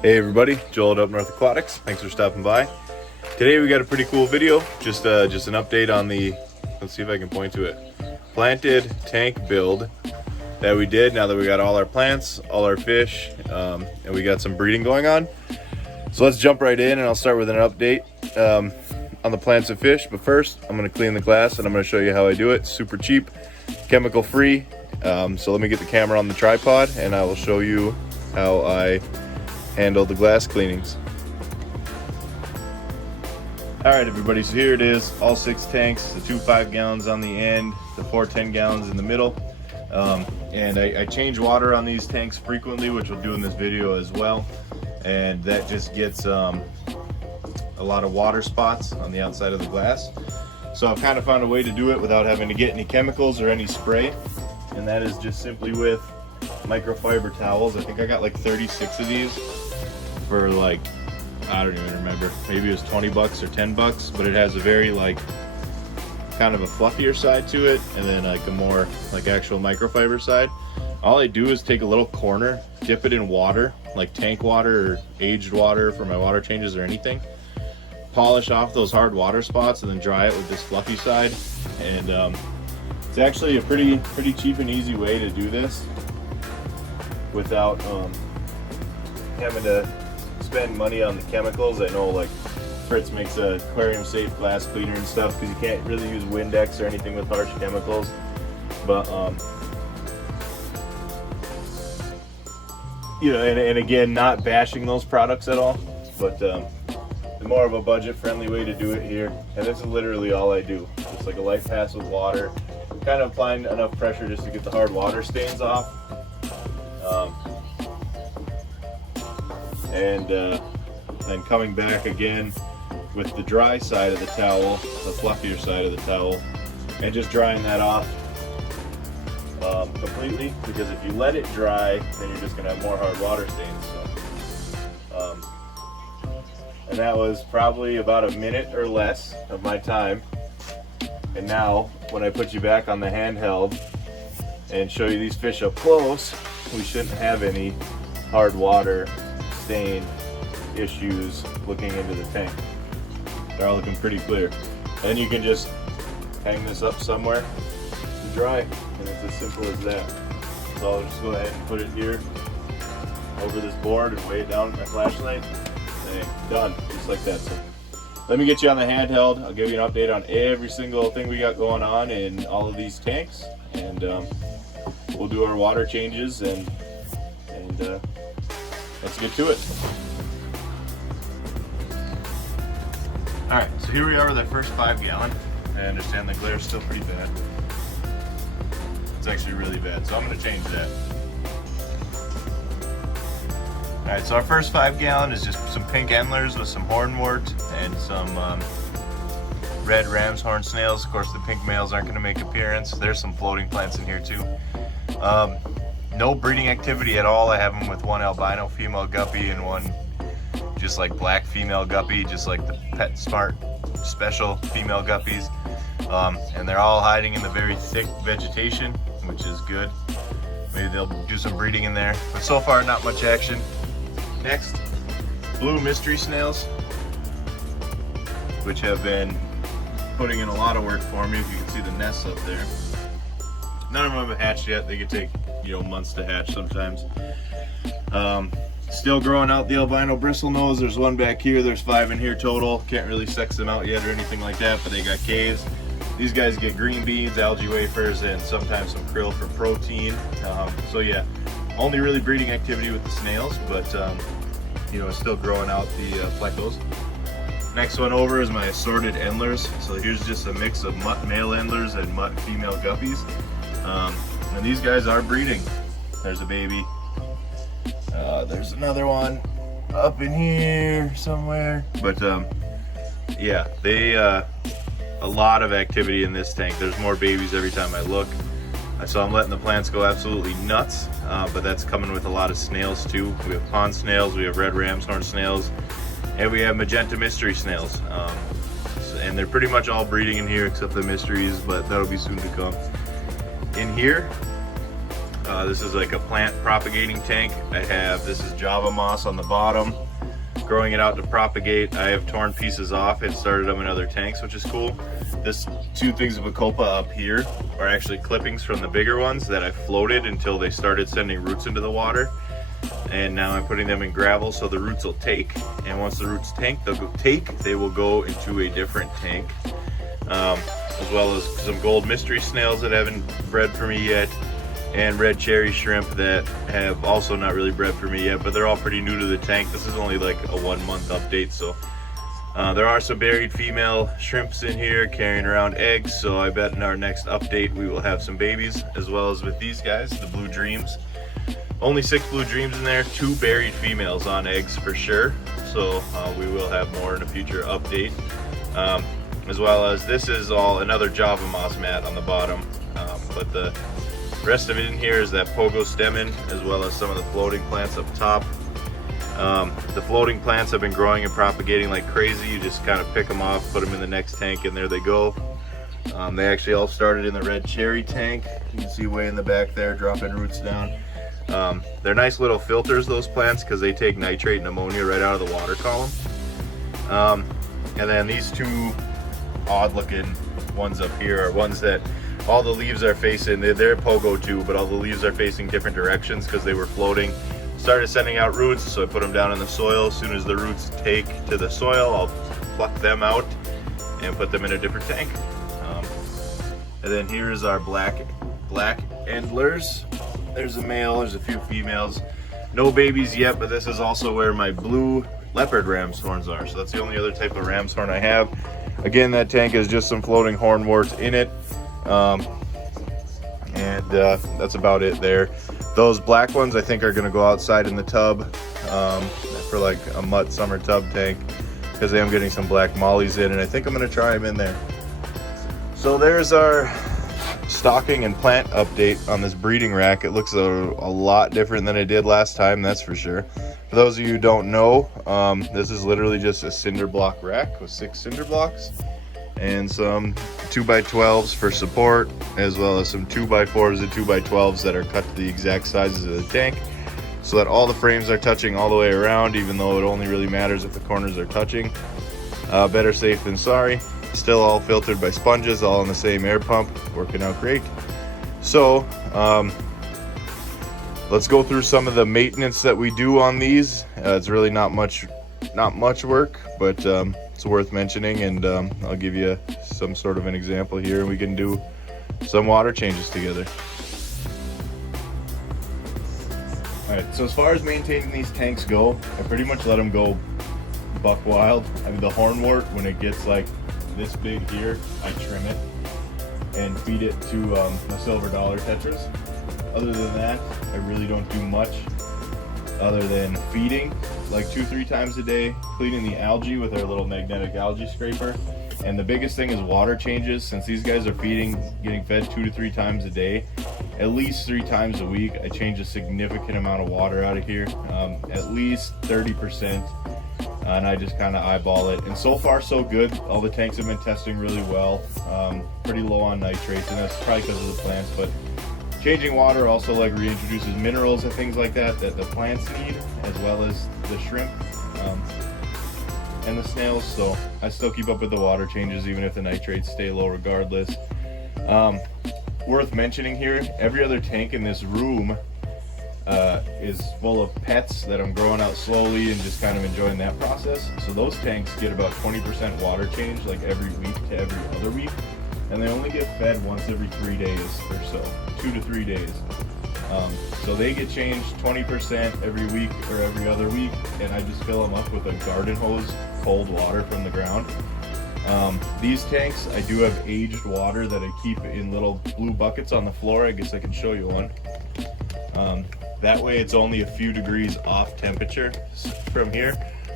Hey everybody, Joel at Up North Aquatics. Thanks for stopping by. Today we got a pretty cool video. Just an update on the, let's see if I can point to it, planted tank build that we did now that we got all our plants, all our fish, and we got some breeding going on. So let's jump right in and I'll start with an update on the plants and fish. But first, I'm gonna clean the glass and I'm gonna show you how I do it. Super cheap, chemical free. So let me get the camera on the tripod and I will show you how I handle the glass cleanings. All right, everybody, so here it is, all 6 tanks, the 2 5-gallons on the end, the 4 10-gallons in the middle. And I change water on these tanks frequently, which we'll do in this video as well. And that just gets a lot of water spots on the outside of the glass. So I've kind of found a way to do it without having to get any chemicals or any spray. And that is just simply with microfiber towels. I think I got like 36 of these for like, I don't even remember, maybe it was 20 bucks or 10 bucks, but it has a very like kind of a fluffier side to it and then like a more like actual microfiber side. All I do is take a little corner, dip it in water, like tank water or aged water for my water changes or anything, polish off those hard water spots and then dry it with this fluffy side. And it's actually a pretty cheap and easy way to do this without having to spend money on the chemicals. I know like Fritz makes a aquarium safe glass cleaner and stuff because you can't really use Windex or anything with harsh chemicals, but you know, and again, not bashing those products at all, but the more of a budget friendly way to do it here. And this is literally all I do, just like a light pass with water, kind of applying enough pressure just to get the hard water stains off. And then coming back again with the dry side of the towel, the fluffier side of the towel, and just drying that off completely, because if you let it dry, then you're just going to have more hard water stains. So, and that was probably about a minute or less of my time. And now, when I put you back on the handheld and show you these fish up close, we shouldn't have any hard water stain issues looking into the tank. They're all looking pretty clear. And you can just hang this up somewhere to dry, and it's as simple as that. So I'll just go ahead and put it here over this board and weigh it down with my flashlight. And done, just like that. So let me get you on the handheld. I'll give you an update on every single thing we got going on in all of these tanks, and we'll do our water changes and let's get to it. Alright, so here we are with our first 5-gallon. I understand the glare's still pretty bad. It's actually really bad, so I'm going to change that. Alright, so our first 5-gallon is just some pink endlers with some hornwort and some red ram's horn snails. Of course, the pink males aren't going to make appearance. There's some floating plants in here too. No breeding activity at all. I have them with one albino female guppy and one just like black female guppy, just like the PetSmart special female guppies. And they're all hiding in the very thick vegetation, which is good. Maybe they'll do some breeding in there, but so far not much action. Next, blue mystery snails, which have been putting in a lot of work for me. If you can see the nests up there. None of them have hatched yet. They could take, you know, months to hatch sometimes. Still growing out the albino bristlenose. There's one back here. There's 5 in here total. Can't really sex them out yet or anything like that, but they got caves. These guys get green beans, algae wafers, and sometimes some krill for protein. So yeah, only really breeding activity with the snails, but you know, it's still growing out the plecos. Next one over is my assorted endlers. So here's just a mix of mutt male endlers and mutt female guppies. And these guys are breeding. There's a baby. There's another one up in here somewhere. But yeah, they a lot of activity in this tank. There's more babies every time I look. So I'm letting the plants go absolutely nuts, but that's coming with a lot of snails too. We have pond snails, we have red ram's horn snails, and we have magenta mystery snails. And they're pretty much all breeding in here except the mysteries, but that'll be soon to come. In here, This is like a plant propagating tank. This is Java moss on the bottom, growing it out to propagate. I have torn pieces off and started them in other tanks, which is cool. This 2 things of Bacopa up here are actually clippings from the bigger ones that I floated until they started sending roots into the water. And now I'm putting them in gravel so the roots will take. And once the roots they will go into a different tank. As well as some gold mystery snails that haven't bred for me yet, and red cherry shrimp that have also not really bred for me yet, but they're all pretty new to the tank. This is only like a 1-month update, so there are some buried female shrimps in here carrying around eggs, so I bet in our next update we will have some babies, as well as with these guys, the blue dreams. Only 6 blue dreams in there, 2 buried females on eggs for sure, so we will have more in a future update. As well as this is all another Java moss mat on the bottom, but the rest of it in here is that pogo stemmen, as well as some of the floating plants up top. The floating plants have been growing and propagating like crazy. You just kind of pick them off, put them in the next tank, and there they go. They actually all started in the red cherry tank. You can see way in the back there, dropping roots down. They're nice little filters, those plants, because they take nitrate and ammonia right out of the water column. And then these 2 odd looking ones up here are ones that all the leaves are facing. They're pogo too, but all the leaves are facing different directions because they were floating. Started sending out roots, so I put them down in the soil. As soon as the roots take to the soil, I'll pluck them out and put them in a different tank. And then here's our black endlers. There's a male, there's a few females. No babies yet, but this is also where my blue leopard ram's horns are. So that's the only other type of ram's horn I have. Again, that tank is just some floating hornworts in it. That's about it there. Those black ones I think are going to go outside in the tub for like a mutt summer tub tank, because I am getting some black mollies in, and I think I'm going to try them in there. So there's our stocking and plant update on this breeding rack. It looks a lot different than it did last time, that's for sure. For those of you who don't know, this is literally just a cinder block rack with 6 cinder blocks and some 2x12s for support, as well as some 2x4s and 2x12s that are cut to the exact sizes of the tank, so that all the frames are touching all the way around, even though it only really matters if the corners are touching. Better safe than sorry. Still all filtered by sponges, all on the same air pump, working out great. So let's go through some of the maintenance that we do on these. It's really not much work, but it's worth mentioning, and I'll give you some sort of an example here, and we can do some water changes together. All right, so as far as maintaining these tanks go, I pretty much let them go buck wild. I mean, the hornwort, when it gets like this big here, I trim it and feed it to my silver dollar tetras. Other than that, I really don't do much other than feeding like 2-3 times a day, cleaning the algae with our little magnetic algae scraper. And the biggest thing is water changes. Since these guys are getting fed 2 to 3 times a day, at least 3 times a week, I change a significant amount of water out of here, at least 30%. And I just kind of eyeball it, and so far so good. All the tanks have been testing really well, pretty low on nitrates, and that's probably because of the plants. But changing water also like reintroduces minerals and things like that the plants need, as well as the shrimp and the snails. So I still keep up with the water changes even if the nitrates stay low regardless. Worth mentioning here, every other tank in this room is full of pets that I'm growing out slowly and just kind of enjoying that process. So those tanks get about 20% water change like every week to every other week, and they only get fed once every 3 days or so, 2 to 3 days. So they get changed 20% every week or every other week, and I just fill them up with a garden hose, cold water from the ground. These tanks, I do have aged water that I keep in little blue buckets on the floor. I guess I can show you one. That way it's only a few degrees off temperature from here,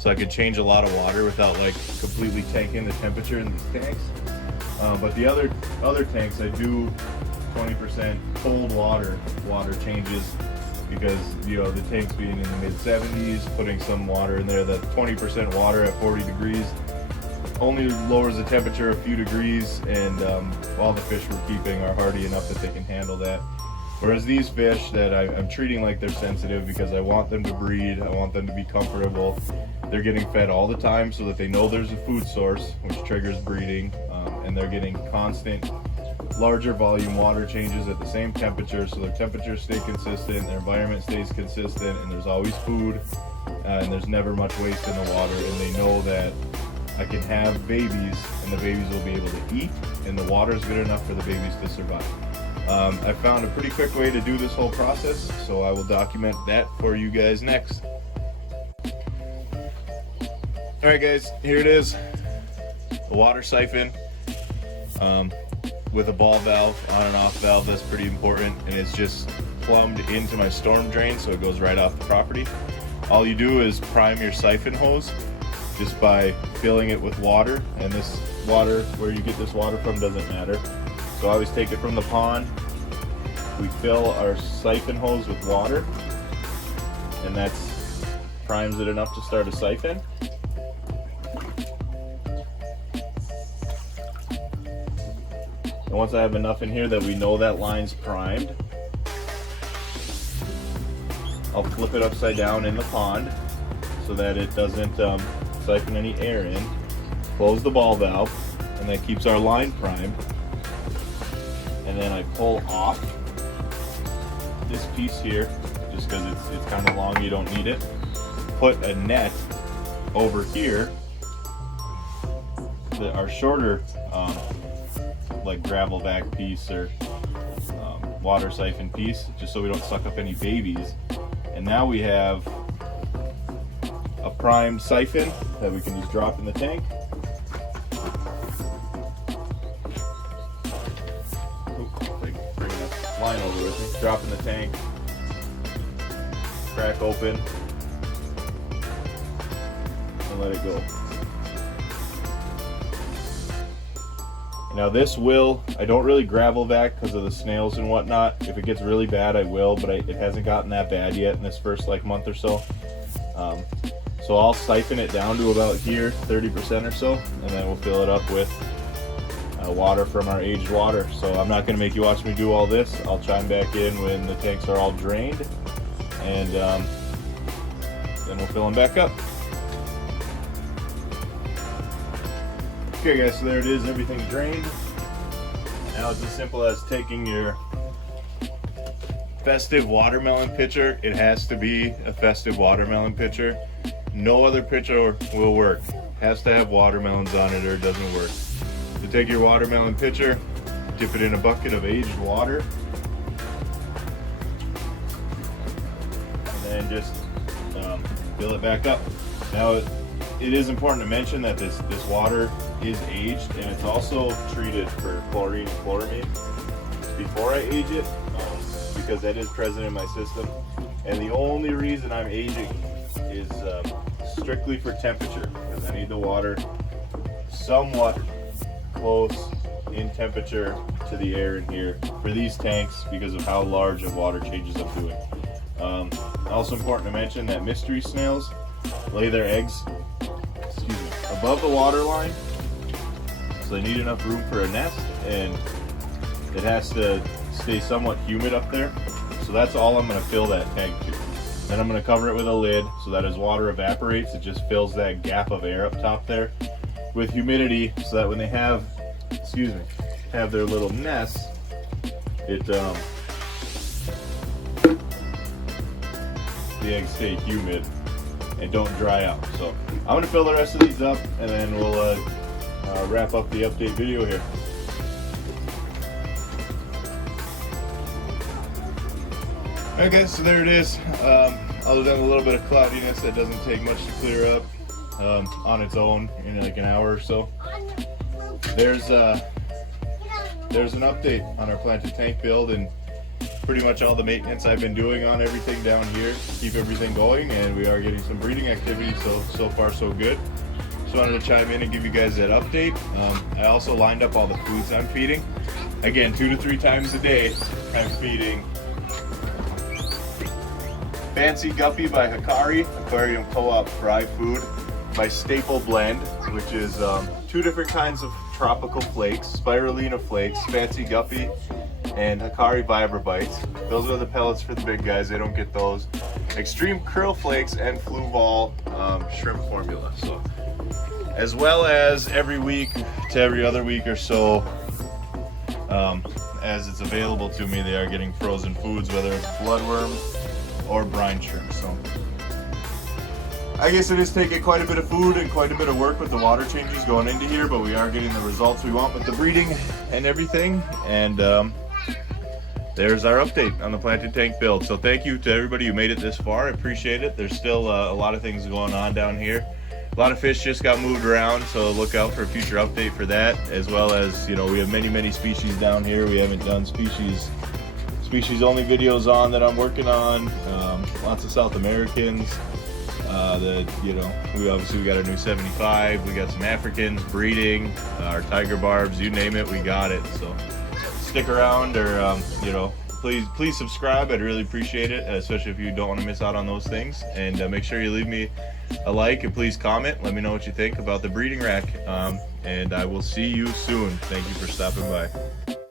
so I could change a lot of water without like completely tanking the temperature in these tanks. But the other tanks, I do 20% cold water changes, because you know the tanks being in the mid 70s, putting some water in there, that 20% water at 40 degrees only lowers the temperature a few degrees, and all the fish we're keeping are hardy enough that they can handle that. Whereas these fish that I'm treating like they're sensitive because I want them to breed, I want them to be comfortable. They're getting fed all the time so that they know there's a food source, which triggers breeding, and they're getting constant, larger volume water changes at the same temperature, so their temperatures stay consistent, their environment stays consistent, and there's always food, and there's never much waste in the water, and they know that I can have babies, and the babies will be able to eat, and the water is good enough for the babies to survive. I found a pretty quick way to do this whole process, so I will document that for you guys next. Alright guys, here it is, a water siphon with a ball valve, on and off valve. That's pretty important, and it's just plumbed into my storm drain, so it goes right off the property. All you do is prime your siphon hose just by filling it with water, and this water, where you get this water from, doesn't matter. So I always take it from the pond. We fill our siphon hose with water, and that primes it enough to start a siphon. And once I have enough in here that we know that line's primed, I'll flip it upside down in the pond so that it doesn't siphon any air in. Close the ball valve, and that keeps our line primed. And then I pull off this piece here, just because it's kind of long, you don't need it. Put a net over here, our shorter like gravel vac piece or water siphon piece, just so we don't suck up any babies. And now we have a primed siphon that we can just drop in the tank. Line over with me, drop in the tank, crack open, and let it go. Now this I don't really gravel vac because of the snails and whatnot. If it gets really bad, I will, but it hasn't gotten that bad yet in this first month or so. So I'll siphon it down to about here, 30% or so, and then we'll fill it up with water from our aged water. So I'm not going to make you watch me do all this. I'll chime back in when the tanks are all drained, and then we'll fill them back up. Okay guys, so there it is, everything drained. Now it's as simple as taking your festive watermelon pitcher. It has to be a festive watermelon pitcher. No other pitcher will work. Has to have watermelons on it or it doesn't work. So take your watermelon pitcher, dip it in a bucket of aged water, and then just fill it back up. Now it is important to mention that this water is aged, and it's also treated for chlorine and chloramine before I age it, because that is present in my system. And the only reason I'm aging is strictly for temperature, because I need the water somewhat close in temperature to the air in here for these tanks because of how large of water changes I'm doing. Also important to mention that mystery snails lay their eggs above the water line, so they need enough room for a nest, and it has to stay somewhat humid up there. So that's all I'm going to fill that tank to. Then I'm going to cover it with a lid so that as water evaporates, it just fills that gap of air up top there with humidity, so that when they have their little nests, the eggs stay humid and don't dry out. So I'm going to fill the rest of these up, and then we'll wrap up the update video here. Okay, so there it is. Other than a little bit of cloudiness that doesn't take much to clear up on its own in like an hour or so. There's an update on our planted tank build and pretty much all the maintenance I've been doing on everything down here to keep everything going, and we are getting some breeding activity, so far so good. Just wanted to chime in and give you guys that update. I also lined up all the foods I'm feeding. Again, 2 to 3 times a day I'm feeding Fancy Guppy by Aquarium Co-op Fry Food, my staple blend, which is 2 different kinds of tropical flakes, spirulina flakes, Fancy Guppy, and Hikari Vibra Bites. Those are the pellets for the big guys, they don't get those. Extreme Krill Flakes and Fluval shrimp formula. So, as well as every week to every other week or so, as it's available to me, they are getting frozen foods, whether it's bloodworms or brine shrimp. So I guess it is taking quite a bit of food and quite a bit of work with the water changes going into here, but we are getting the results we want with the breeding and everything. And there's our update on the planted tank build. So thank you to everybody who made it this far. I appreciate it. There's still a lot of things going on down here. A lot of fish just got moved around, so look out for a future update for that, as well as, you know, we have many species down here. We haven't done species only videos on that I'm working on. Lots of South Americans. We got our new 75. We got some Africans breeding, our tiger barbs, you name it, we got it. So stick around, or please subscribe. I'd really appreciate it, especially if you don't want to miss out on those things. And make sure you leave me a like, and please comment. Let me know what you think about the breeding rack. And I will see you soon. Thank you for stopping by.